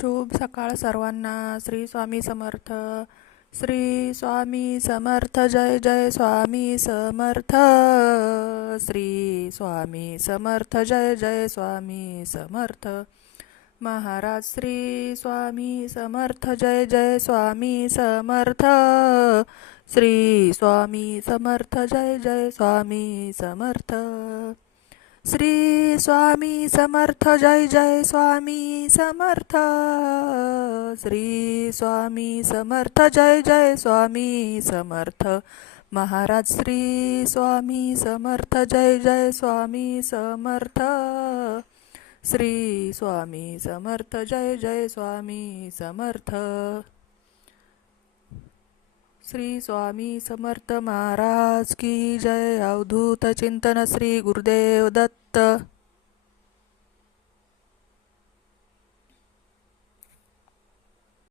शुभ सकाळ सर्वांना. श्री स्वामी समर्थ. श्री स्वामी समर्थ. जय जय स्वामी समर्थ. श्री स्वामी समर्थ. जय जय स्वामी समर्थ. महाराज श्री स्वामी समर्थ. जय जय स्वामी समर्थ. श्री स्वामी समर्थ. जय जय स्वामी समर्थ. श्री स्वामी समर्थ. जय जय स्वामी समर्थ. श्री स्वामी समर्थ. जय जय स्वामी समर्थ. महाराज श्री स्वामी समर्थ. जय जय स्वामी समर्थ. श्री स्वामी समर्थ. जय जय स्वामी समर्थ. श्री स्वामी समर्थ महाराज की जय. अवधूत चिंतन श्री गुरुदेव दत्त.